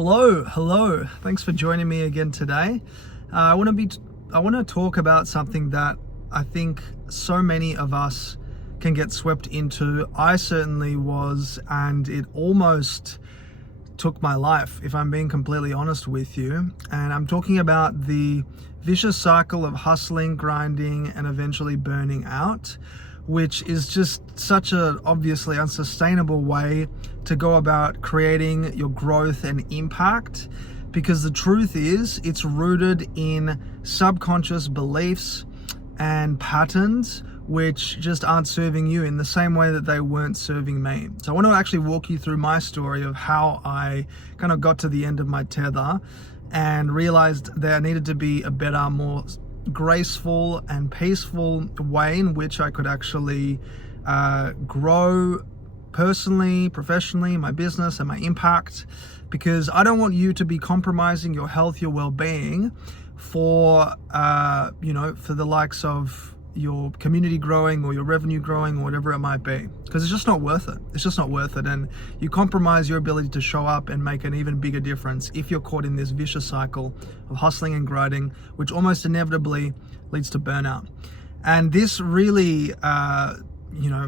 Hello. Thanks for joining me again today. I want to talk about something that I think so many of us can get swept into. I certainly was, and it almost took my life, if I'm being completely honest with you. And I'm talking about the vicious cycle of hustling, grinding, and eventually burning out, which is just such a obviously unsustainable way to go about creating your growth and impact, because the truth is it's rooted in subconscious beliefs and patterns which just aren't serving you in the same way that they weren't serving me. So I want to actually walk you through my story of how I kind of got to the end of my tether and realized there needed to be a better, more graceful and peaceful way in which I could actually grow personally, professionally, my business and my impact, because I don't want you to be compromising your health, your well-being for for the likes of your community growing or your revenue growing or whatever it might be, because it's just not worth it. And you compromise your ability to show up and make an even bigger difference if you're caught in this vicious cycle of hustling and grinding, which almost inevitably leads to burnout. And this really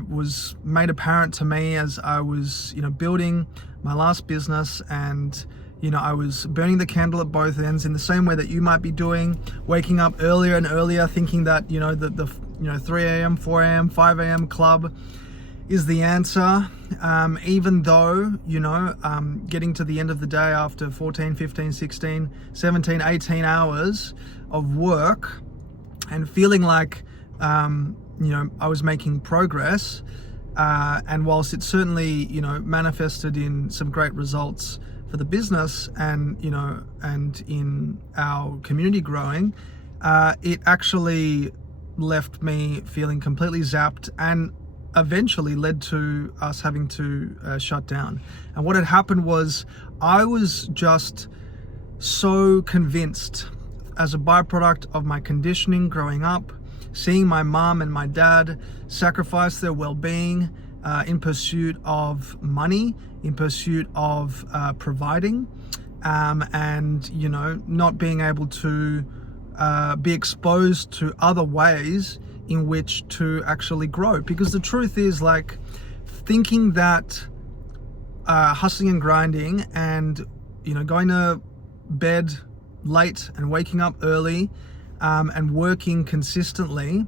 was made apparent to me as I was building my last business, and I was burning the candle at both ends in the same way that you might be doing, waking up earlier and earlier thinking that the 3 a.m., 4 a.m., 5 a.m. club is the answer, even though getting to the end of the day after 14, 15, 16, 17, 18 hours of work and feeling like I was making progress, and whilst it certainly manifested in some great results for the business and in our community growing, it actually left me feeling completely zapped and eventually led to us having to shut down. And what had happened was I was just so convinced, as a byproduct of my conditioning growing up, seeing my mom and my dad sacrifice their well-being in pursuit of money, in pursuit of providing, and not being able to be exposed to other ways in which to actually grow. Because the truth is, thinking that hustling and grinding and going to bed late and waking up early and working consistently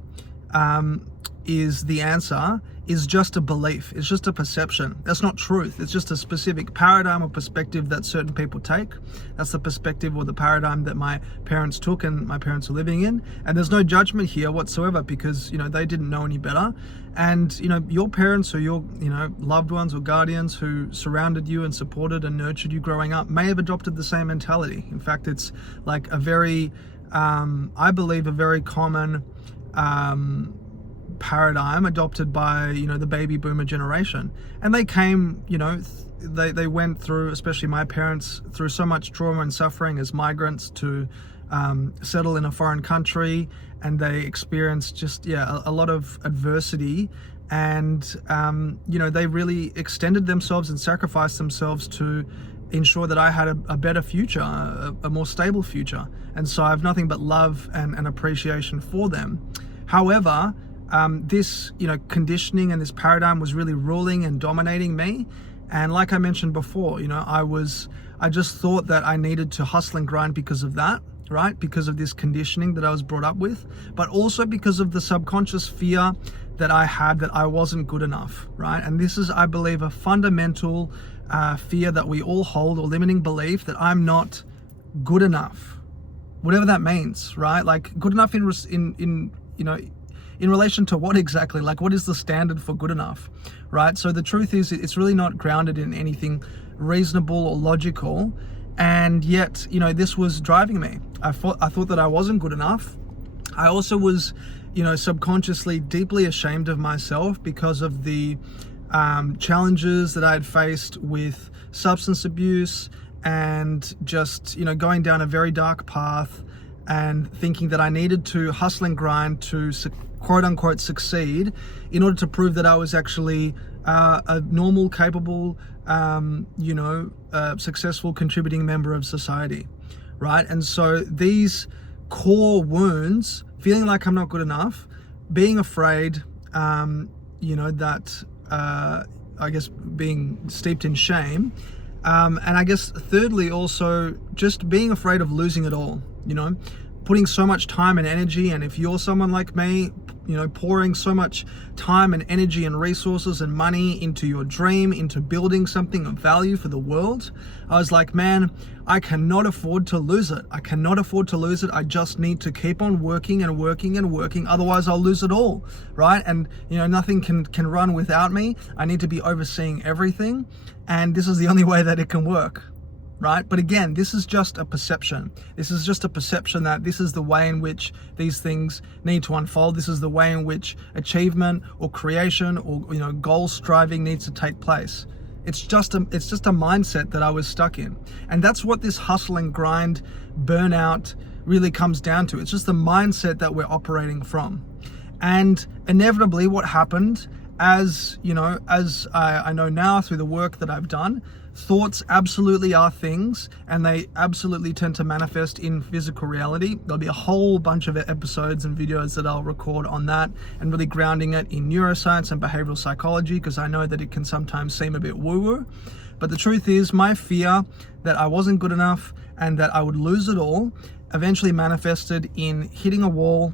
is the answer is just a belief. It's just a perception. That's not truth. It's just a specific paradigm or perspective that certain people take. That's the perspective or the paradigm that my parents took and my parents are living in. And there's no judgment here whatsoever, because they didn't know any better. And your parents or your loved ones or guardians who surrounded you and supported and nurtured you growing up may have adopted the same mentality. In fact, it's like a very I believe a very common paradigm adopted by the baby boomer generation. And they came they went through, especially my parents, through so much trauma and suffering as migrants to settle in a foreign country, and they experienced just a lot of adversity, and they really extended themselves and sacrificed themselves to ensure that I had a better future, a more stable future. And so I have nothing but love and appreciation for them. However, this conditioning and this paradigm was really ruling and dominating me. And like I mentioned before, I just thought that I needed to hustle and grind because of that, right? Because of this conditioning that I was brought up with, but also because of the subconscious fear that I had that I wasn't good enough, right? And this is, I believe, a fundamental fear that we all hold, or limiting belief that I'm not good enough, whatever that means, right? Like, good enough in relation to what exactly? Like, what is the standard for good enough, right? So the truth is, it's really not grounded in anything reasonable or logical. And yet, this was driving me. I thought that I wasn't good enough. I also was, subconsciously deeply ashamed of myself because of the challenges that I had faced with substance abuse and just, going down a very dark path and thinking that I needed to hustle and grind to quote unquote succeed in order to prove that I was actually a normal, capable, successful contributing member of society, right? And so these core wounds, feeling like I'm not good enough, being afraid, I guess being steeped in shame, and I guess thirdly also just being afraid of losing it all, putting so much time and energy. And if you're someone like me, pouring so much time and energy and resources and money into your dream, into building something of value for the world, I was like, man, I cannot afford to lose it. I cannot afford to lose it. I just need to keep on working and working and working. Otherwise I'll lose it all, right? And nothing can run without me. I need to be overseeing everything. And this is the only way that it can work. Right? But again, this is just a perception. This is just a perception that this is the way in which these things need to unfold. This is the way in which achievement or creation or goal striving needs to take place. It's just a mindset that I was stuck in. And that's what this hustle and grind burnout really comes down to. It's just the mindset that we're operating from. And inevitably what happened, as I know now through the work that I've done, thoughts absolutely are things, and they absolutely tend to manifest in physical reality. There'll be a whole bunch of episodes and videos that I'll record on that, and really grounding it in neuroscience and behavioral psychology, because I know that it can sometimes seem a bit woo-woo. But the truth is, my fear that I wasn't good enough and that I would lose it all eventually manifested in hitting a wall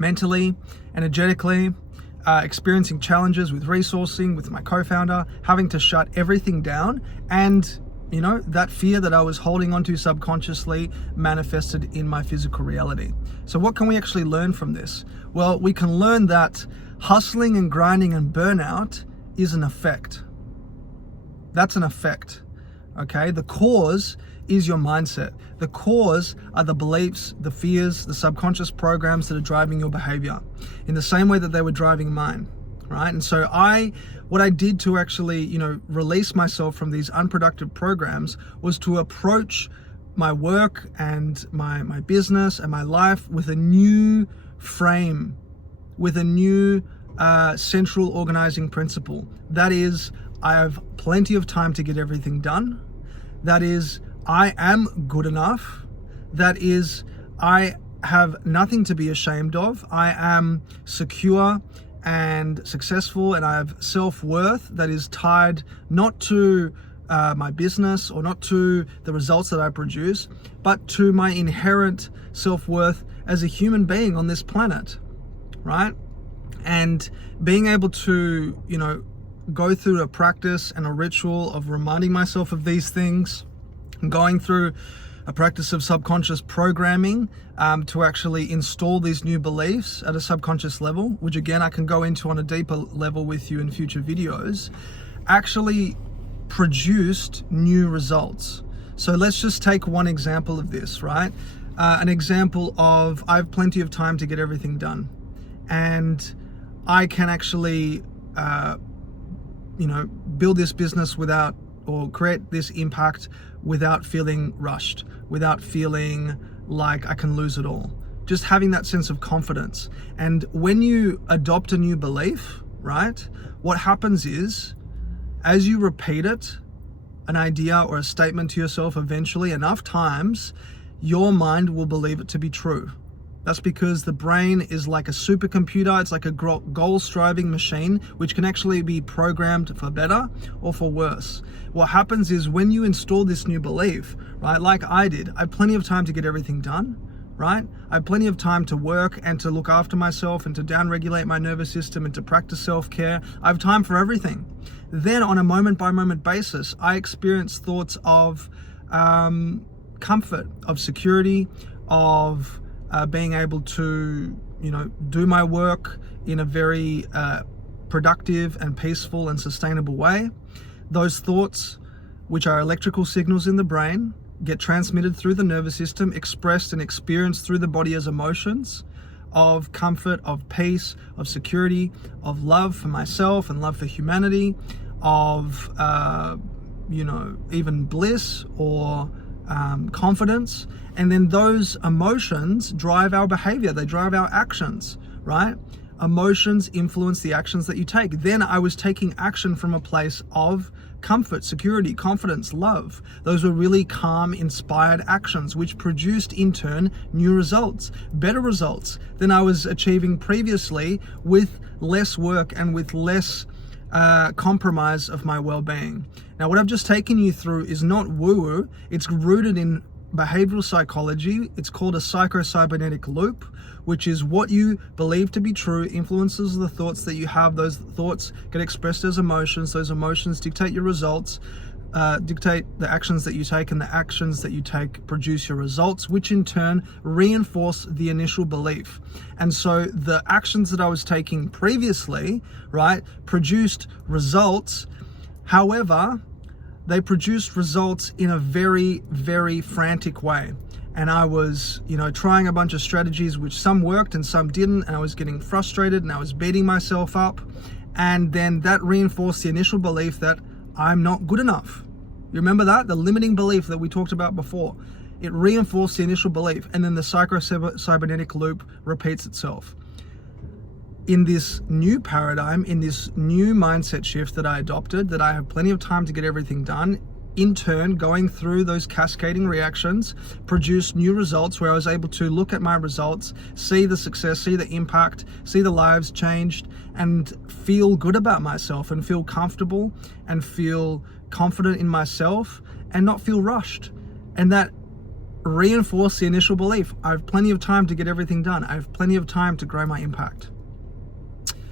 mentally, energetically, experiencing challenges with resourcing with my co-founder, having to shut everything down, and that fear that I was holding onto subconsciously manifested in my physical reality. So what can we actually learn from this? Well, we can learn that hustling and grinding and burnout is an effect. That's an effect. Okay, the cause is your mindset. The cause are the beliefs, the fears, the subconscious programs that are driving your behavior in the same way that they were driving mine, right? And so what I did to actually, release myself from these unproductive programs was to approach my work and my business and my life with a new frame, with a new central organizing principle. That is, I have plenty of time to get everything done. That is, I am good enough. That is, I have nothing to be ashamed of. I am secure and successful, and I have self-worth that is tied not to my business or not to the results that I produce, but to my inherent self-worth as a human being on this planet, right? And being able to, go through a practice and a ritual of reminding myself of these things, going through a practice of subconscious programming to actually install these new beliefs at a subconscious level, which again I can go into on a deeper level with you in future videos, actually produced new results. So let's just take one example of this, right? An example of, I have plenty of time to get everything done, and I can actually build this business without, or create this impact without feeling rushed, without feeling like I can lose it all. Just having that sense of confidence. And when you adopt a new belief, right, what happens is, as you repeat it, an idea or a statement to yourself eventually enough times, your mind will believe it to be true. That's because the brain is like a supercomputer. It's like a goal-striving machine, which can actually be programmed for better or for worse. What happens is when you install this new belief, right, like I did, I have plenty of time to get everything done, right? I have plenty of time to work and to look after myself and to down-regulate my nervous system and to practice self-care. I have time for everything. Then on a moment-by-moment basis, I experience thoughts of comfort, of security, of being able to, do my work in a very productive and peaceful and sustainable way. Those thoughts, which are electrical signals in the brain, get transmitted through the nervous system, expressed and experienced through the body as emotions of comfort, of peace, of security, of love for myself and love for humanity, of, even bliss or confidence. And then those emotions drive our behavior, they drive our actions, right? Emotions influence the actions that you take. Then I was taking action from a place of comfort, security, confidence, love. Those were really calm, inspired actions, which produced in turn new results, better results than I was achieving previously with less work and with less compromise of my well-being. Now, what I've just taken you through is not woo-woo. It's rooted in behavioral psychology. It's called a psychocybernetic loop, which is what you believe to be true influences the thoughts that you have. Those thoughts get expressed as emotions. Those emotions dictate your results, dictate the actions that you take, and the actions that you take produce your results, which in turn reinforce the initial belief. And so the actions that I was taking previously, right, produced results. However, they produced results in a very, very frantic way. And I was, trying a bunch of strategies, which some worked and some didn't. And I was getting frustrated and I was beating myself up. And then that reinforced the initial belief that I'm not good enough. You remember that? The limiting belief that we talked about before. It reinforced the initial belief. And then the psychocybernetic loop repeats itself. In this new paradigm, in this new mindset shift that I adopted, that I have plenty of time to get everything done, in turn, going through those cascading reactions produced new results where I was able to look at my results, see the success, see the impact, see the lives changed, and feel good about myself and feel comfortable and feel confident in myself and not feel rushed. And that reinforced the initial belief. I have plenty of time to get everything done. I have plenty of time to grow my impact.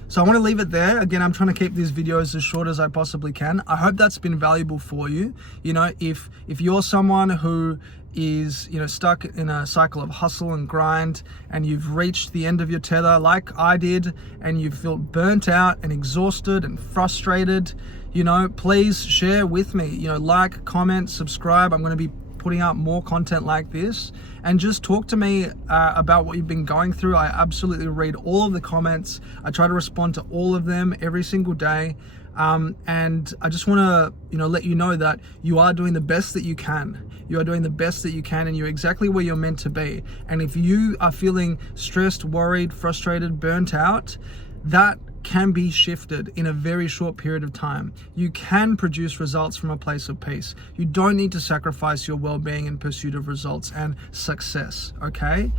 So I want to leave it there. Again, I'm trying to keep these videos as short as I possibly can. I hope that's been valuable for you. If you're someone who is, stuck in a cycle of hustle and grind, and you've reached the end of your tether like I did, and you feel burnt out and exhausted and frustrated, please share with me, like, comment, subscribe. I'm going to be putting out more content like this, and just talk to me about what you've been going through. I absolutely read all of the comments. I try to respond to all of them every single day. And I just want to, let you know that you are doing the best that you can. You are doing the best that you can, and you're exactly where you're meant to be. And if you are feeling stressed, worried, frustrated, burnt out, that can be shifted in a very short period of time. You can produce results from a place of peace. You don't need to sacrifice your well-being in pursuit of results and success, okay?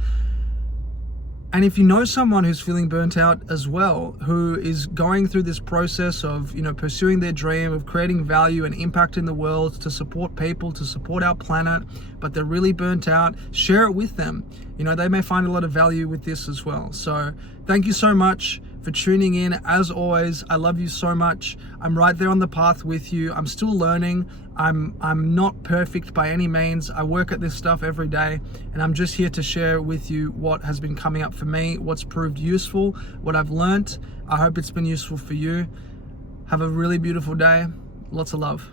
And if you know someone who's feeling burnt out as well, who is going through this process of, pursuing their dream, of creating value and impact in the world to support people, to support our planet, but they're really burnt out, share it with them. They may find a lot of value with this as well. So thank you so much for tuning in. As always, I love you so much. I'm right there on the path with you. I'm still learning. I'm not perfect by any means. I work at this stuff every day, and I'm just here to share with you what has been coming up for me, what's proved useful, what I've learnt. I hope it's been useful for you. Have a really beautiful day. Lots of love.